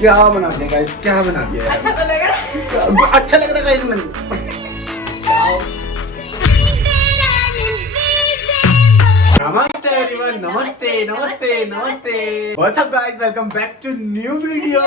क्या बना दिया गाइस, क्या बना दिया यार? अच्छा तो लगा। अच्छा लग रहा है गाइस मैंने। नमस्ते एवरीवन, नमस्ते नमस्ते नमस्ते। What's up guys, welcome back to new video.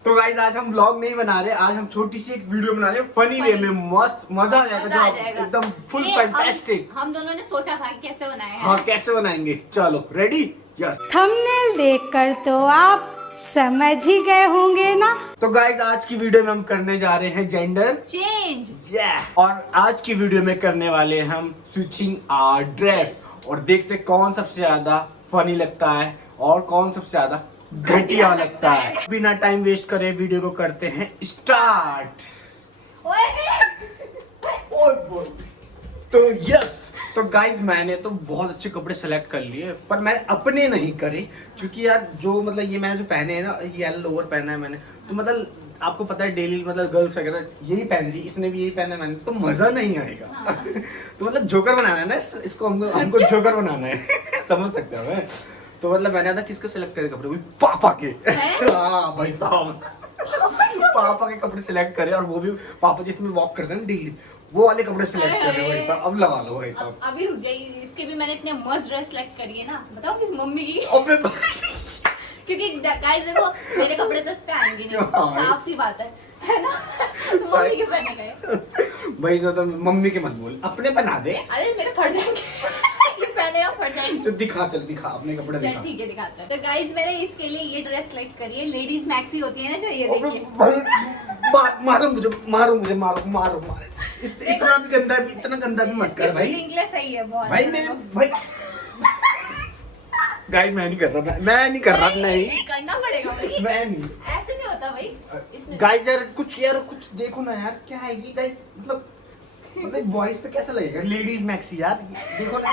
तो गाइस आज हम व्लॉग नहीं बना रहे, आज हम छोटी सी एक वीडियो बना रहे हैं फनी वे में। मस्त मजा आ जाएगा, एकदम फुल फैंटास्टिक। हम दोनों ने सोचा था कि कैसे बनाए हैं। हाँ कैसे बनाएंगे, चलो रेडी? यस। थंबनेल देखकर तो आप समझ ही गए होंगे ना। तो गाइस आज की वीडियो में हम करने जा रहे हैं जेंडर चेंज। और आज की वीडियो में करने वाले हैं हम स्विचिंग आवर ड्रेस, और देखते कौन सबसे ज्यादा फनी लगता है और कौन सबसे ज्यादा घटिया लगता है। बिना टाइम वेस्ट करे वीडियो को करते हैं स्टार्ट। तो यस, तो गाइज मैंने तो बहुत अच्छे कपड़े सेलेक्ट कर लिए, पर मैंने अपने नहीं करे, क्योंकि यार जो मतलब ये मैंने जो पहने हैं ना, ये लोअर पहना है मैंने, तो मतलब आपको पता है डेली मतलब गर्ल्स वगैरह यही पहन रही, इसने भी यही पहना है मैंने, तो मजा नहीं आएगा। हाँ। तो मतलब जोकर बनाना है ना इसको, हमको जोकर बनाना है। समझ सकते हो मैं? तो मतलब मैंने आता किसको सेलेक्ट करे कपड़े, वही पापा के। हाँ भाई साहब, पापा के कपड़े सिलेक्ट करे, और वो भी पापा जिसमें वॉक करते हैं डेली, वो वाले कपड़े सिलेक्ट करे भाई साहब। अब लगा लो भाई साहब। अभी रुक जाइए, इसके भी मैंने इतने मस्त ड्रेस सेलेक्ट करी है ना, बताओ किस मम्मी की। अबे क्योंकि गाइस देखो मेरे कपड़े तो इस पे आएंगे नहीं, साफ सी बात है ना। मम्मी के पहने गए भाई इसमें तो मम्मी के मत बोल, अपने बना दे। अरे मेरे फट जाएंगे। ये पहने आप फट जाएंगे। तो दिखा, चल दिखा अपने कपड़े दिखा। चल ठीक है दिखाते हैं। तो गाइस मैंने इसके लिए ये ड्रेस सेलेक्ट करी है, लेडीज मैक्सी होती है ना जो, ये अबे देखिए। भाई मारो मुझे, मारो इतना भी गंदा, इतना गंदा भी मत कर भाई। इंग्लिश सही है बहुत भाई मेरे भाई गाइस मैं नहीं कर रहा, मैं नहीं कर रहा, नहीं करना पड़ेगा भाई, मैं नहीं। ऐसे नहीं होता भाई। इसने गाइस यार कुछ देखो ना यार, क्या है ये गाइस, मतलब बॉयज पे कैसा लगेगा लेडीज मैक्सी यार, देखो ना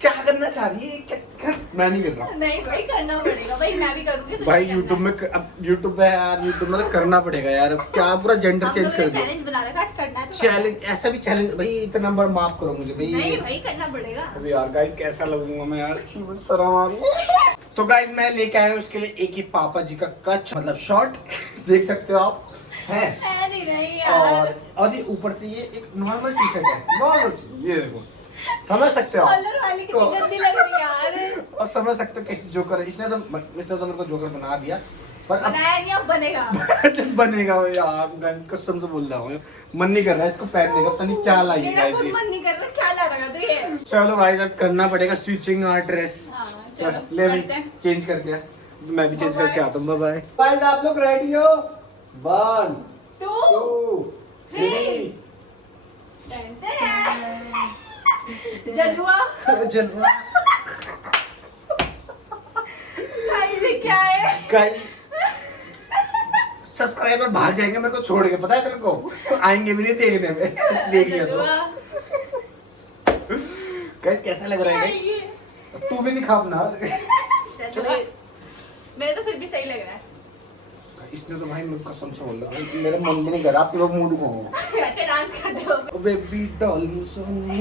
क्या करना चाह रही है, क्या मैं नहीं कर रहा। नहीं भाई करना पड़ेगा भाई, मैं भी करूंगी तो भाई यूट्यूब में, अब यूट्यूब पे यार, यूट्यूब में तो करना पड़ेगा यार। अब क्या पूरा जेंडर चेंज कर दिया। चैलेंज बना रखा, आज करना है तो चैलेंज, ऐसा भी चैलेंज भाई, इतना बड़ा माफ करो मुझे भाई। नहीं भाई करना पड़ेगा। अबे यार गाइस कैसा लगूंगा मैं यार, शर्म आ रही। तो गाइस मैं लेके आया हूँ उसके लिए एक ही पापा जी का कच, मतलब शॉर्ट, देख सकते हो आप है। नहीं यार, और ये ऊपर से ये एक नॉर्मल टी शर्ट है, नॉर्मल सी, ये देखो समझ सकते हो आप। कॉलर वाली कितनी गंदी लग रही है यार। और समझ सकते हो कैसे जोकर है, इसने तो मेरे को जोकर बना दिया, पर अब बनाया नहीं, अब बनेगा। जब बनेगा यार, मैं कसम से बोल रहा हूँ, मन नहीं कर रहा है इसको पहनने का, पता नहीं क्या लाई है मेरा गाइस खुद ये। मन नहीं कर रहा, क्या ला रहा तो ये। चलो भाई अब करना पड़ेगा स्विचिंग आवर ड्रेस। हाँ, चलो ले भाई करते हैं। चेंज करके आ। मैं भी चेंज Bye-bye. करके आता हूँ। Bye bye. आप लोग रेडी हो? 1 2 3 जलुआ जलवा। गाइस ये क्या है? गाइस सब्सक्राइबर भाग जाएंगे मेरे को छोड़ के, पता है तेरे को, आएंगे भी नहीं देखने में। देख लिया तो जलुआ। गाइस कैसा लग रहा है क्या गाइस? ये? तू भी दिखा अपना। जलुआ। चलिए मेरे तो फिर भी सही लग रहा है। इसने तो भाई मेरे कसम से बोल रहा है, मेरा मन भी नहीं कर रहा, आप लोग मूड को हो। अच्छा डांस करते हो। ओ बेबी डॉल सोनी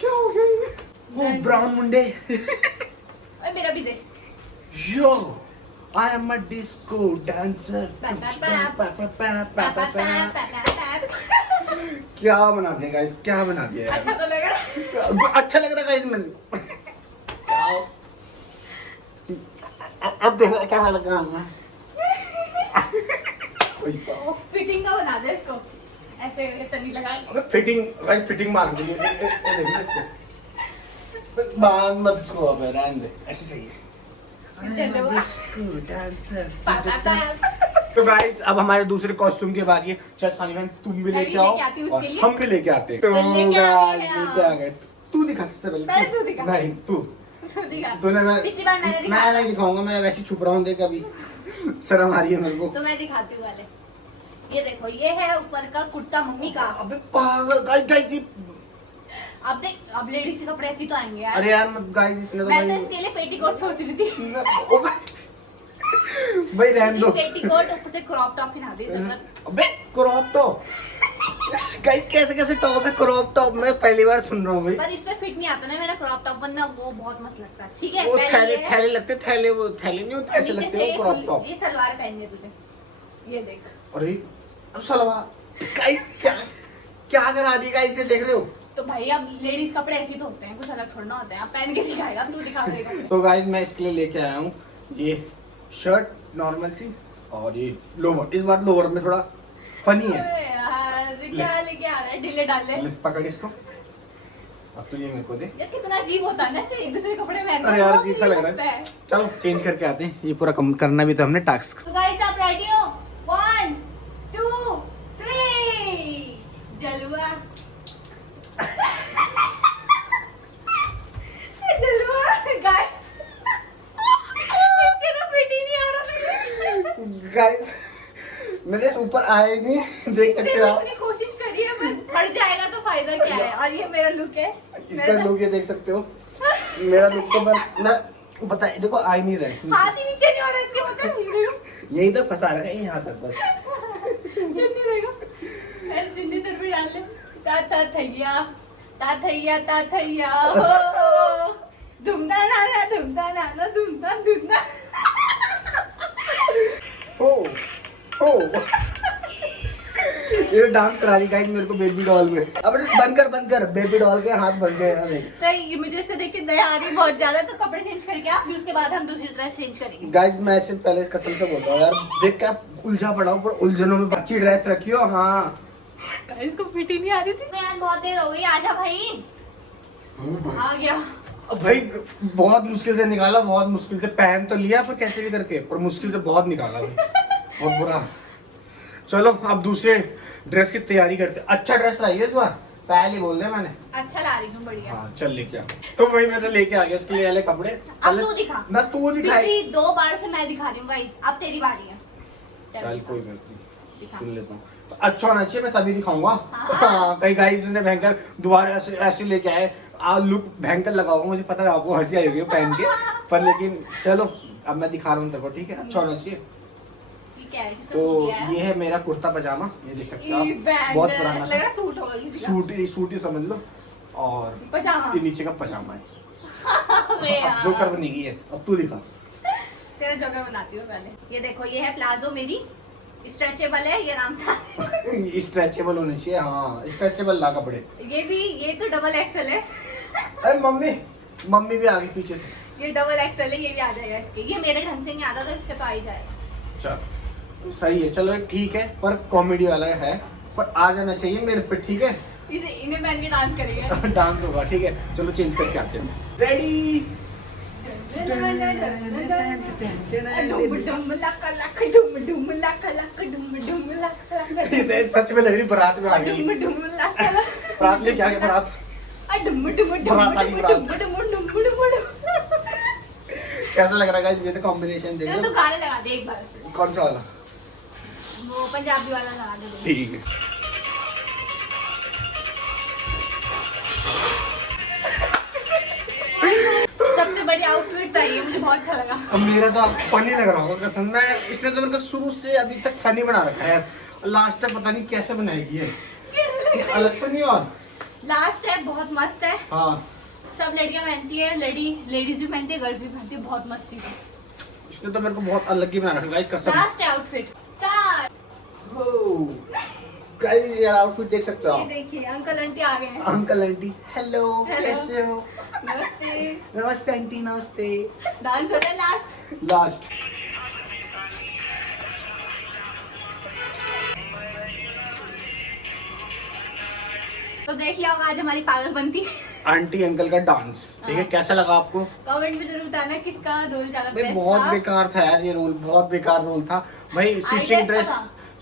क्या हो गया ये? वो ब्राउन मुंडे। और मेरा भी दे। Yo I am a disco dancer. क्या बना दिया गाइस, क्या बना दिया यार? अच्छा तो लगा। अच्छा लग रहा है गाइस मैंने। अब देखो क्या लगा हमें। पैसा फिटिंग का बना दे इसको, ऐसे ऐसे नहीं लगा। अबे फिटिंग मार दी। देखना इसको, बांध मत इसको, अबे रहने दे, ऐसे सही है। तो गाइस अब हमारे दूसरे कॉस्ट्यूम की बारी है। चल सानी बहन तुम भी मैं भी लेके आओ लेके आती हूँ उसके और लिए। हम भी लेके आते हैं। तो लेके आ गए लेके आ गए। तू दिखा सबसे पहले पहले। तू दिखा। नहीं तू तो दिखा। तूने मैं पिछली बार मैंने दिखाया। मैं नहीं दिखाऊंगा, मैं वैसे ही छुप रहा हूँ, देख अभी शर्म आ रही है मेरे को। तो मैं दिखाती हूँ वाले। ये देखो, ये है ऊपर का कुर्ता मम्मी का। अबे पागल गाइस ये, अब देख, अब लेडीज के कपड़े ऐसे तो आएंगे यार। अरे यार गाइस इसने तो मैं तो भाई इसके लिए पेटीकोट सोच रही थी। भाई रहने दो। पेटीकोट ऊपर से क्रॉप टॉप पहना दी सब। अबे क्रॉप टॉप गाइस कैसे कैसे टॉप है क्रॉप टॉप, मैं पहली बार सुन रहा हूँ भाई। पर इसमें फिट नहीं आता ना मेरा क्रॉप टॉप वरना वो बहुत मस्त लगता है। ठीक है वो पहले थैले लगते, थैले वो थैले नहीं होते, ऐसे नीचे लगते से हैं क्रॉप टॉप। ये सलवार पहननी है तुझे, ये देख। अरे अब सलवार क्या क्या करा दी गाइस, ये देख रहे हो? तो भाई अब लेडीज कपड़े ऐसे तो होते हैं, कुछ अलग थोड़ा ना होते हैं। अब पहन के दिखाएगा, तू दिखा मेरे कपड़े। तो गाइस मैं इसके लिए लेके आया हूँ ये शर्ट नॉर्मल थी और ये लोवर। इस बार लोवर में थोड़ा फनी है। अबे यार क्या लेके आ रहा है, ढीले डाले। ले, पकड़ इसको, अब तू ये मेरे को दे। ये कितना अजीब होता है ना, चाहिए दूसरे कपड़े पहनना। अरे यार बहुत अजीब सा अजीब लग रहा लगता है। चलो चेंज करके आते हैं, ये पूरा करना भी तो हमने टास्क। तो गाइस आप रेडी हो? 1 2 3 जलवा। जलवा गाइस, इसके ना फिट ही नहीं आ रहा था। गाइस मेरे ऊपर आए नहीं, देख सकते हो आप। अपनी कोशिश करी है, पर फट जाएगा तो फायदा क्या है। और ये मेरा लुक है, इसका लुक ये देख सकते हो। मेरा लुक तो मैं पता है, देखो आ ही नहीं रहे। हाथ ही नीचे नहीं हो रहा इसके, पता है। यही तो फंसा रखा है यहाँ तक बस। चुन्नी देखो, ऐसे चुन्नी सर पे डाल ले। ता थैया ता थैया हो, धुमदा नाना धुमदा नाना धुमदा धुमदा। हो ये डांस करा दी गाइस मेरे को बेबी डॉल में। अब बंद कर बेबी डॉल के हाथ बन गए हैं। देख तो ये मुझे इससे देख के दया आ रही बहुत ज्यादा। तो कपड़े चेंज करके आ, फिर उसके बाद हम दूसरी ड्रेस चेंज करेंगे। गाइस मैं ऐसे पहले कसम से बोल रहा हूँ यार, देख क्या उलझा पड़ा हूँ, पर उलझनों में अच्छी ड्रेस रखियो। हाँ इसको फिट ही नहीं आ रही थी। मैं यार बहुत देर हो गई, आजा भाई। आ गया भाई, बहुत मुश्किल से निकाला, बहुत मुश्किल से पहन तो लिया, पर कैसे भी करके, पर मुश्किल से बहुत निकाला भाई, बहुत बुरा। चलो अब दूसरे ड्रेस की तैयारी करते। अच्छा ड्रेस लाइए इस बार, पहले बोल दिया मैंने। अच्छा ला रही हूँ, बढ़िया। हाँ चल लेके आ। तो भाई मैं तो लेके आ गया इसके लिए वाले कपड़े। अब तू दिखा ना तू दिखाई। पिछली 2 बार से मैं दिखा रही हूँ गाइस, अब तेरी बारी है। चल कोई बात नहीं, सुन लेता हूँ। तो अच्छा होना चाहिए, मैं तभी दिखाऊंगा। हाँ। हाँ कई गाइस ने भयंकर दोबारा ऐसे लेके आए, लुक भयंकर लगाऊंगा, मुझे पता है आपको हंसी आई होगी पहन के, पर लेकिन चलो अब मैं दिखा रहा हूँ तेरे को, ठीक है? अच्छा होना चाहिए। ये क्या है, किसका तो सूट लिया है? ये है मेरा कुर्ता पजामा, ये देख सकते हो ई आप, बैंड, बहुत पुराना लग रहा था। है सूट होगा किसी का। सूट ही समझ लो, और पजामा। ये नीचे का पजामा है। अबे अब जो यार, कर बनेगी है, अब तू दिखा। तेरा जगह बनाती हूँ पहले। ये देखो, ये है प्लाजो मेरी, स्ट्रेचेबल है, ये आराम से। स्ट्रेचेबल होने चाहिए। हाँ स्ट्रेचेबल ला कपड़े। ये तो डबल एक्सएल है। अरे मम्मी भी आ गई पीछे से। ये डबल एक्सएल है, ये भी आ जाएगा इसके। ये मेरे ढंग से नहीं आता, तो इसके तो आ ही जाएगा। चल सही है, चलो ठीक है, पर कॉमेडी वाला है, पर आ जाना चाहिए मेरे पे, ठीक है? इसे इन्हें पहन के डांस करेंगे। डांस होगा, ठीक है? चलो चेंज करके आते हैं। रेडी? सच में लग रही बारात में आ गई। बारात में क्या बारात? बारात आ गई, बारात। कैसा लग रहा है गाइस, ये तो कॉम्बिनेशन देख तो लो। गाने लगा दे एक बार, कौन सा वाला? वो पंजाबी वाला लगा दे। ठीक है। सबसे बढ़िया आउटफिट था ये, मुझे बहुत अच्छा लगा। अब मेरा तो आपको फनी लग रहा होगा कसम, मैं इसने तो मेरे को शुरू से अभी तक फनी बना रखा है, लास्ट तक पता नहीं कैसे बनाएगी है, कुछ अलग तो नहीं। और लास्ट है बहुत मस्त है। हाँ सब लड़कियां पहनती है, लेडीज भी पहनती है, गर्ल्स भी पहनती है, बहुत मस्त चीज है। इसने तो मेरे को बहुत अलग ही बना रखा है कसम। लास्ट है आउटफिट, स्टार्ट। गाइस ये आउटफिट देख सकते हो ये आप। देखिए अंकल आंटी आ गए हैं। Uncle aunty hello, hello. कैसे हो? नमस्ते। नमस्ते आंटी, नमस्ते। डांस हो रहा है लास्ट। लास्ट तो देख लिया होगा आज हमारी पागल बनती। आंटी अंकल का डांस, ठीक है? कैसा लगा आपको? कमेंट में जरूर बताना किसका रोल ज्यादा भाई बेस्ट बहुत था। बेकार था यार ये रोल, बहुत बेकार रोल था भाई।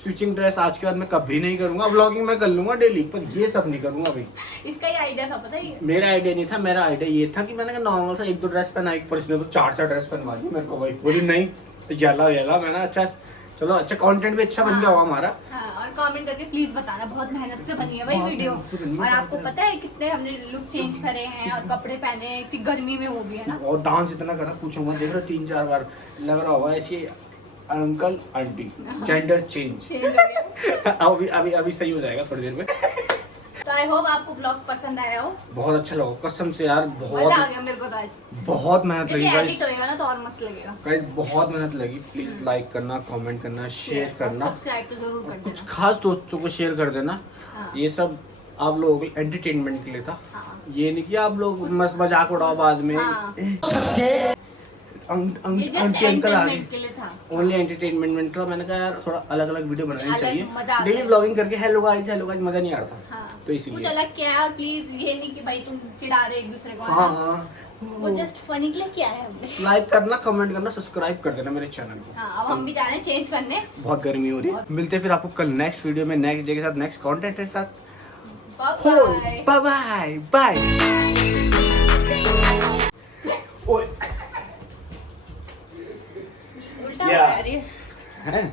स्विचिंग ड्रेस आज के बाद मैं कभी नहीं करूंगा। व्लॉगिंग मैं कर लूंगा डेली, पर ये सब नहीं करूंगा भाई। इसका ही आइडिया था, पता है? मेरा आइडिया नहीं था, मेरा आइडिया ये था कि मैंने नॉर्मल सा 1-2 ड्रेस पहनाई, पर इसने तो 4 ड्रेस पहनवा दी मेरे को भाई। बोली नहीं येला मैंने, अच्छा चलो, अच्छा कंटेंट भी अच्छा बन गया होगा हमारा। हाँ, और कमेंट करके प्लीज बताना, बहुत मेहनत से बनी है भाई बहुत वीडियो। मेहनत से बनी है, और बहुत आपको मेहनत। पता है कितने हमने लुक चेंज करे हैं और कपड़े पहने हैं, इतनी गर्मी में वो भी है ना। और डांस इतना करा पूछो मत, देख रहे हो 3-4 बार लग रहा होगा ऐसे uncle aunty gender change. Change हो गया। अभी सही हो जाएगा थोड़ी देर में। तो तो आई होप आपको ब्लॉग पसंद आया हो। बहुत अच्छा लगा कसम से यार, मजा आ बहुत गया मेरे को तो आज। बहुत मेहनत लगी एडिट गाइस। होएगा ना तो और मस्त लगेगा। गाइस बहुत मेहनत लगी। प्लीज लाइक करना, कमेंट करना, शेयर करना, सब्सक्राइब तो जरूर कर कुछ देना। खास दोस्तों को शेयर कर देना। हाँ। ये सब आप लोगों के एंटरटेनमेंट के लिए था। हाँ। ये नहीं कि आप लोग मस्त मजाक उड़ाओ बाद में। हाँ। ये ये जस्ट अंकल आ गए। एंटरटेनमेंट के लिए था। ओनली एंटरटेनमेंट था। मैंने कहा यार थोड़ा अलग अलग वीडियो बनानी अलग चाहिए। मजा आता डेली है। व्लॉगिंग करके हेलो गाइस मजा नहीं आ रहा था। हाँ। तो कुछ इसीलिए अलग क्या है, और प्लीज ये नहीं कि भाई तुम चिढ़ा रहे एक दूसरे को। हाँ वो जस्ट फनी के लिए किया है हमने। लाइक करना, कमेंट करना, सब्सक्राइब कर देना मेरे चैनल को। हाँ, अब हम भी जा रहे हैं चेंज करने। बहुत गर्मी हो रही है। मिलते हैं फिर आपको कल नेक्स्ट वीडियो में, नेक्स्ट डे के साथ, नेक्स्ट कंटेंट के साथ। Bye bye bye bye. उल्टा हो गया यार ये। हैं